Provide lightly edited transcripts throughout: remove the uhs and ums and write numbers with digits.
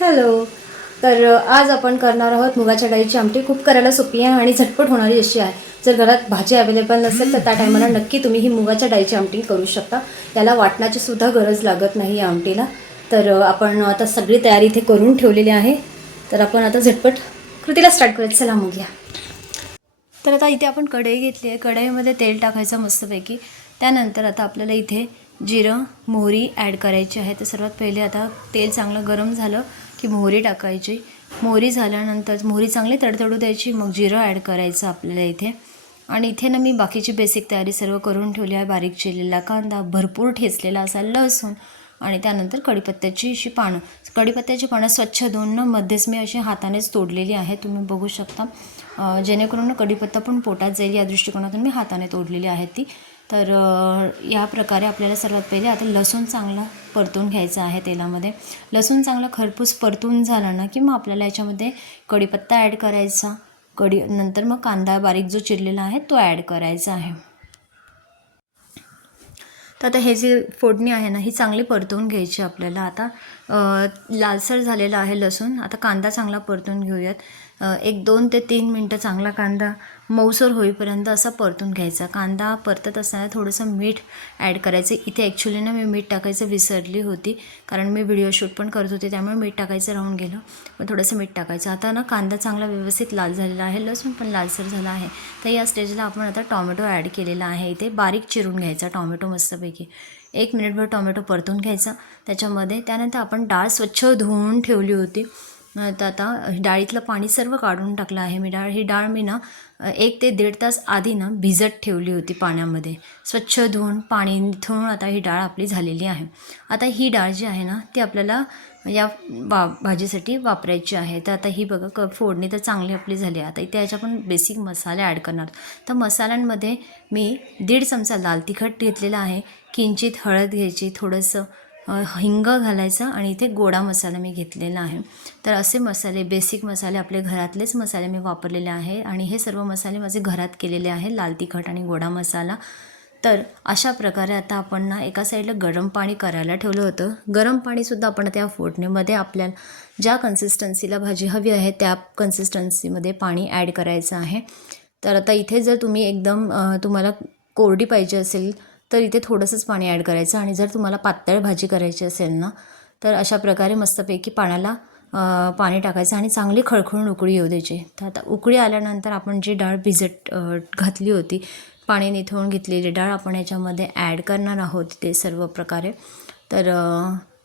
Hello. तर आज आपण करणार आहोत मुगाच्या डाळीची आमटी. खूप करायला सोपी आहे आणि झटपट होणारी अशी आहे. जर घरात भाजी अवेलेबल नसेल तर त्या टायमाला नक्की तुम्ही ही मुगाच्या डाळीची आमटी करू शकता. याला वाटण्याची सुद्धा गरज लागत नाही या आमटीला. तर आपण आता सगळी तयारी इथे करून ठेवलेली आहे. तर आपण आता झटपट कृतीला स्टार्ट करूया. चला मग या. तर आता इथे आपण कढई घेतली आहे. कढईमध्ये तेल टाकायचं मस्तपैकी. त्यानंतर आता आपल्याला इथे जिरं मोहरी ॲड करायची आहे. तर सर्वात पहिले आता तेल चांगलं गरम झालं की मोहरी टाकायची. मोहरी झाल्यानंतर मोहरी चांगली तडतडू द्यायची. मग जिरं ॲड करायचं आपल्याला इथे. आणि इथे ना मी बाकीची बेसिक तयारी सर्व करून ठेवली आहे. बारीक चिरलेला कांदा, भरपूर ठेचलेला असा लसूण आणि त्यानंतर कढीपत्त्याची अशी पानं. कढीपत्त्याची पानं स्वच्छ धुवून ना मध्येच मी अशी हातानेच तोडलेली आहे. तुम्ही बघू शकता. जेणेकरून कढीपत्ता पण पोटात जाईल या दृष्टिकोनातून मी हाताने तोडलेली आहे ती. तर या प्रकारे आपल्याला सर्वात पहिले आता लसूण चांगला परतून घ्यायचा आहे तेलामध्ये. लसूण चांगला खरपूस परतून झाला ना की मग आपल्याला याच्यामध्ये कढीपत्ता ॲड करायचा. नंतर मग कांदा बारीक जो चिरलेला आहे तो ॲड करायचा आहे. तर आता हे जी फोडणी आहे ना ही चांगली परतवून घ्यायची आपल्याला. आता लालसर झालेला आहे लसूण. आता कांदा चांगला परतून घेऊयात. 1-2 ते 3 मिनटं चांगला कांदा मऊसर होईपर्यंत असा परतून घ्यायचा. कांदा परतत असताना थोडंसं मीठ ॲड करायचं. इथे ॲक्च्युली ना मी मीठ टाकायचं विसरली होती, कारण मी व्हिडिओ शूट पण करत होते, त्यामुळे मीठ टाकायचं राहून गेलं. मग थोडंसं मीठ टाकायचं. आता ना कांदा चांगला व्यवस्थित लाल झालेला आहे, लसूण पण लालसर झाला आहे. तर या स्टेजला आपण आता टॉमॅटो ॲड केलेला आहे. इथे बारीक चिरून घ्यायचा टॉमॅटो मस्तपैकी. 1 मिनिटभर टॉमॅटो परतून घ्यायचा त्याच्यामध्ये. त्यानंतर आपण डाळ स्वच्छ धुवून ठेवली होती. तर आता डाळीतलं पाणी सर्व काढून टाकलं आहे मी. ही डाळ मी ना 1 ते 1.5 तास आधी ना भिजत ठेवली होती पाण्यामध्ये. स्वच्छ धुवून पाणी निथळून आता ही डाळ आपली झालेली आहे. आता ही डाळ जी आहे ना ती आपल्याला या भाजीसाठी वापरायची आहे. तर आता ही बघा फोडणी तर चांगली आपली झाली. आता इथे याच्या आपण बेसिक मसाले ॲड करणार. तर मसाल्यांमध्ये मी 1.5 चमचा लाल तिखट घेतलेला आहे. किंचित हळद घ्यायची, थोडंसं हिंग घालायचं आणि इथे गोडा मसाला मी घेतलेला आहे. तर असे मसाले बेसिक मसाले आपले घरातलेच मसाले मी वापरलेले आहे आणि हे सर्व मसाले माझे घरात केलेले आहे, लाल तिखट आणि गोडा मसाला. तर अशा प्रकारे आता आपण ना एका साईडला गरम पाणी करायला ठेवलं होतं. गरम पाणीसुद्धा आपण त्या फोडणीमध्ये आपल्याला ज्या कन्सिस्टन्सीला भाजी हवी आहे त्या कन्सिस्टन्सीमध्ये पाणी ॲड करायचं आहे. तर आता इथे जर तुम्ही एकदम तुम्हाला कोरडी पाहिजे असेल तर इथे थोडंसंच पाणी ॲड करायचं. आणि जर तुम्हाला पातळ भाजी करायची असेल ना तर अशा प्रकारे मस्तपैकी पाण्याला पाणी टाकायचं आणि चांगली खळखळून उकळी येऊ द्यायची. तर आता उकळी आल्यानंतर आपण जी डाळ भिजत घातली होती, पाणी निथळून घेतलेली डाळ आपण याच्यामध्ये ॲड करणार आहोत ते सर्व प्रकारे. तर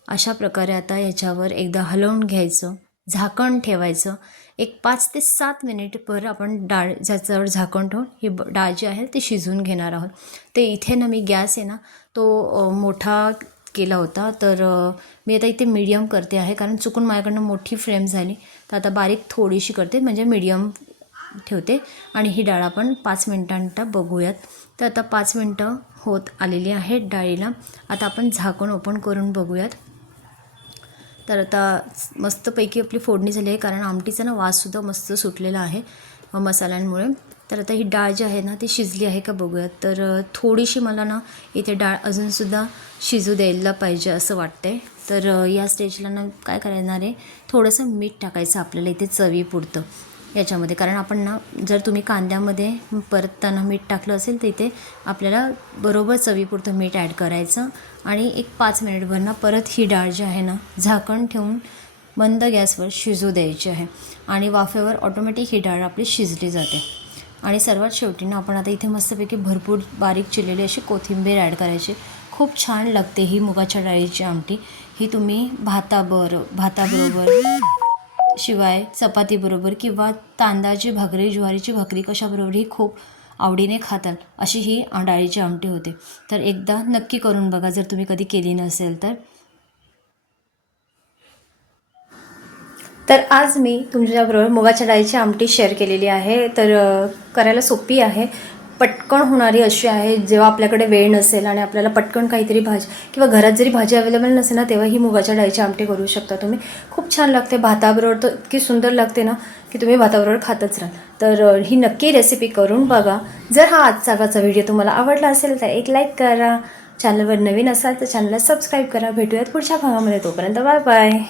अशा प्रकारे आता याच्यावर एकदा हलवून घ्यायचं, झाकण ठेवायचं. एक 5 ते 7 मिनिटभर आपण डाळ ज्याच्यावर झाकण ठेवून ही डाळ जी आहे ती शिजवून घेणार आहोत. ते इथे ना मी गॅस आहे ना तो मोठा केला होता. तर मी आता इथे मीडियम करते आहे, कारण चुकून माझ्याकडनं मोठी फ्लेम झाली. तर आता बारीक थोडीशी करते, म्हणजे मीडियम ठेवते. आणि ही डाळ आपण 5 मिनिटांनंतर बघूयात. तर आता 5 मिनटं होत आलेली आहेत डाळीला. आता आपण झाकण ओपन करून बघूयात. तर आता मस्तपैकी आपली फोडणी झाली आहे, कारण आमटीचा ना वाससुद्धा मस्त सुटलेला आहे मसाल्यांमुळे. तर आता ही डाळ जी आहे ना ती शिजली आहे का बघूयात. तर थोडीशी मला ना इथे डाळ अजूनसुद्धा शिजू द्यायला पाहिजे असं वाटतंय. तर या स्टेजला ना काय करणार आहे, थोडंसं मीठ टाकायचं आपल्याला इथे चवीपुरतं याच्यामध्ये. कारण आपण ना जर तुम्ही कांद्यामध्ये परतताना मीठ टाकलं असेल तर इथे आपल्याला बरोबर चवीपुरतं मीठ ॲड करायचं. आणि एक 5 मिनिटभर ना परत ही डाळ जी आहे ना झाकण ठेवून मंद गॅसवर शिजू द्यायची आहे. आणि वाफेवर ऑटोमॅटिक ही डाळ आपली शिजली जाते. आणि सर्वात शेवटी ना आपण आता इथे मस्तपैकी भरपूर बारीक चिरलेली अशी कोथिंबीर ॲड करायची. खूप छान लागते ही मुगाच्या डाळीची आमटी. ही तुम्ही भाताबरोबर शिवाय चपातीबरोबर किंवा तांदळाची भाकरी, ज्वारीची भाकरी कशाबरोबरही खूप आवडीने खातात अशी ही डाळीची आमटी होते. तर एकदा नक्की करून बघा जर तुम्ही कधी केली नसेल तर. तर आज मी तुमच्याबरोबर मुगाच्या डाळीची आमटी शेअर केलेली आहे. तर करायला सोपी आहे, पटकन होणारी अशी आहे. जेव्हा आपल्याकडे वेळ नसेल आणि आपल्याला पटकन काहीतरी भाजी किंवा घरात जरी भाजी अवेलेबल नसेल ना तेव्हा ही मुगाच्या डाळीची आमटी करू शकता तुम्ही. खूप छान लागते. भाताबरोबर तर इतकी सुंदर लागते ना की तुम्ही भाताबरोबर खातच राहाल. तर ही नक्की रेसिपी करून बघा. जर हा आजचा व्हिडिओ तुम्हाला आवडला असेल तर एक लाईक करा. चॅनलवर नवीन असाल तर चॅनलला सबस्क्राईब करा. भेटूयात पुढच्या भागामध्ये. तोपर्यंत बाय बाय.